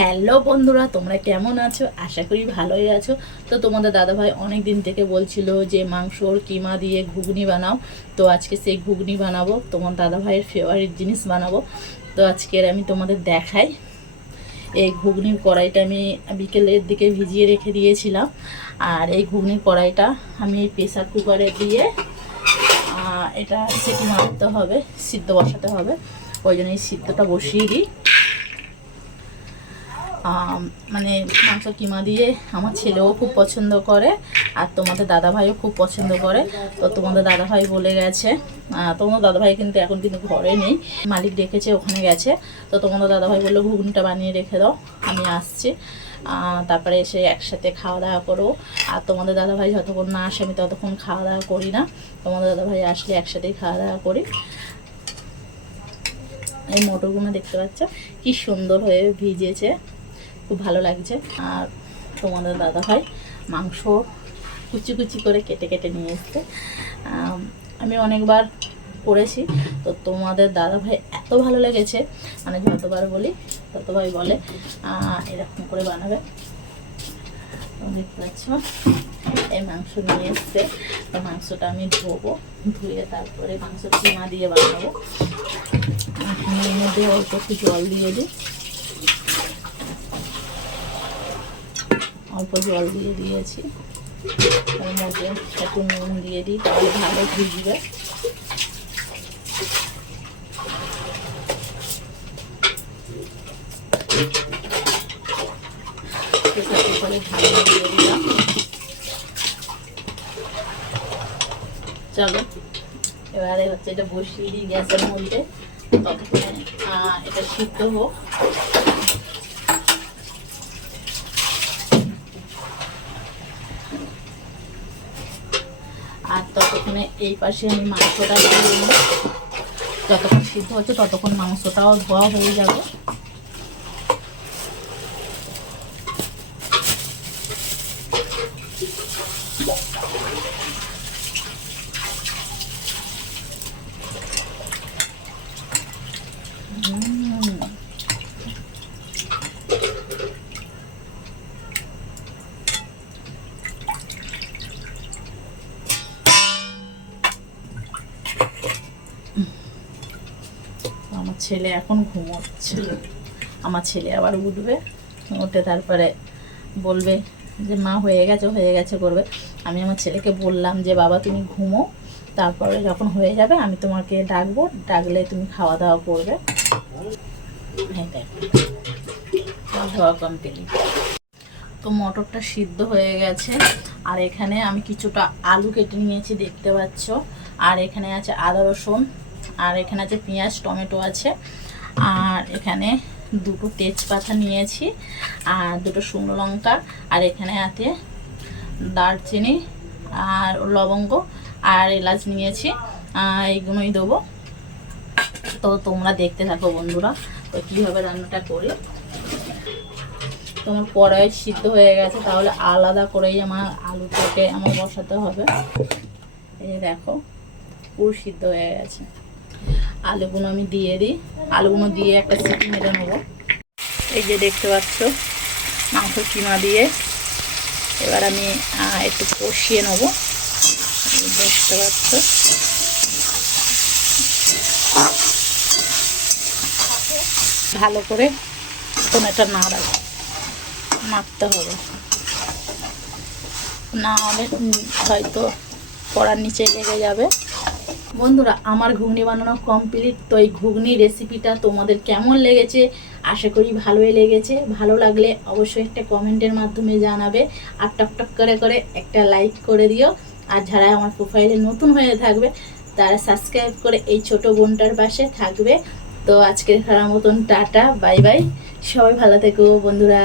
Hello বন্ধুরা, তোমরা কেমন আছো? আশা করি ভালোই আছো। তো তোমাদের দাদাভাই অনেক দিন থেকে বলছিল যে মাংসর কিমা দিয়ে ঘুগনি বানাও। তো আজকে সেই ঘুগনি বানাবো, তোমার দাদাভাইয়ের ফেভারিট জিনিস বানাবো। তো আজকের আমি তোমাদের দেখাই। এই ঘুগনির কড়াইটা আমি বিকেলের দিকে ভিজিয়ে রেখে দিয়েছিলাম। আর এই ঘুগনির কড়াইটা আমি প্রেসার কুকারে দিয়ে এটা সিটি মারতে হবে, সিদ্ধ বসাতে হবে। ওই জন্য এই সিদ্ধটা বসিয়ে দিই। মানে মাংস কিমা দিয়ে আমার ছেলেও খুব পছন্দ করে, আর তোমাদের দাদাভাইও খুব পছন্দ করে। তো তোমাদের দাদাভাই বলে গেছে, তোমাদের দাদাভাই কিন্তু এখন কিন্তু ঘরে নেই, মালিক ডেকেছে, ওখানে গেছে। তো তোমাদের দাদাভাই বললো ঘুগনিটা বানিয়ে রেখে দাও, আমি আসছি, তারপরে এসে একসাথে খাওয়া দাওয়া করো। আর তোমাদের দাদাভাই যতক্ষণ না আসে আমি ততক্ষণ খাওয়া দাওয়া করি না, তোমাদের দাদাভাই আসলে একসাথেই খাওয়া দাওয়া করি। এই মটরগুলো দেখতে পাচ্ছ কি সুন্দর হয়ে ভিজেছে, খুব ভালো লাগছে। আর তোমাদের দাদাভাই মাংস কুচি কুচি করে কেটে কেটে নিয়ে এসছে। আমি অনেকবার করেছি, তো তোমাদের দাদাভাই এত ভালো লেগেছে, মানে যতবার বলি ততবার বলে এরকম করে বানাবে। দেখতে পাচ্ছ এই মাংস নিয়ে এসছে। তো মাংসটা আমি ধোবো, ধুয়ে তারপরে মাংস কিমা দিয়ে বানাবো। এর মধ্যে অল্প একটু জল দিয়ে দিই, অল্প জল দিয়ে দিয়েছি। এর মধ্যে একটু নুন দিয়ে দিই, তাহলে ভালো ভিজবে। ভালো দিয়ে দিলাম। চলো এবারে হচ্ছে এটা বসিয়ে দিই গ্যাসের মধ্যে, ততক্ষণে এটা সিদ্ধ হোক। আর ততক্ষণে এই পাশে আমি মাংসটা দিয়ে দেবো। যতক্ষণ সিদ্ধ হচ্ছে ততক্ষণ মাংসটাও ধোয়া হয়ে যাবে। আমার ছেলে এখন ঘুমোচ্ছে, আমার ছেলে আবার উঠবে, উঠে তারপরে বলবে যে মা হয়ে গেছে করবে। আমি আমার ছেলেকে বললাম যে বাবা তুমি ঘুমো, তারপরে যখন হয়ে যাবে আমি তোমাকে ডাকবো, ডাকলে তুমি খাওয়া দাওয়া করবে। হ্যাঁ ধোয়া কমপ্লিট। তো মটরটা সিদ্ধ হয়ে গেছে। আর এখানে আমি কিছুটা আলু কেটে নিয়েছি, দেখতে পাচ্ছ। আর এখানে আছে আদা রসুন, আর এখানে আছে পেঁয়াজ, টমেটো আছে। আর এখানে দুটো তেজপাতা নিয়েছি, আর দুটো শুকনো লঙ্কা, আর এখানে আছে দারচিনি আর লবঙ্গ আর এলাচ নিয়েছি। এইগুলোই দেবো। তো তোমরা দেখতে থাকো বন্ধুরা, তো কীভাবে রান্নাটা করি। তোমার কড়াই সিদ্ধ হয়ে গেছে, তাহলে আলাদা করেই আমার আলুটাকে আমার বসাতে হবে। এই দেখো পুরো সিদ্ধ হয়ে গেছে। আলুগুলো আমি দিয়ে দিই, আলুগুলো দিয়ে একটা সিটি মেরে নেবো। এই যে দেখতে পাচ্ছ মাংস কিমা দিয়ে এবার আমি একটু কষিয়ে নেবো। দেখতে পাচ্ছ ভালো করে কোনটা নাড়তে হবে, না হলে হয়তো কড়ার নিচে লেগে যাবে। বন্ধুরা আমার ঘুগনি বানানো কমপ্লিট। তো এই ঘুগনি রেসিপিটা তোমাদের কেমন লেগেছে? আশা করি ভালোই লেগেছে। ভালো লাগলে অবশ্যই একটা কমেন্টের মাধ্যমে জানাবে, আর টক করে একটা লাইক করে দিও। আর যারা আমার প্রোফাইলে নতুন হয়ে থাকবে তারা সাবস্ক্রাইব করে এই ছোট বোনটার পাশে থাকবে। তো আজকের খাওয়ার মতন টাটা, বাই বাই, সবাই ভালো থেকো বন্ধুরা।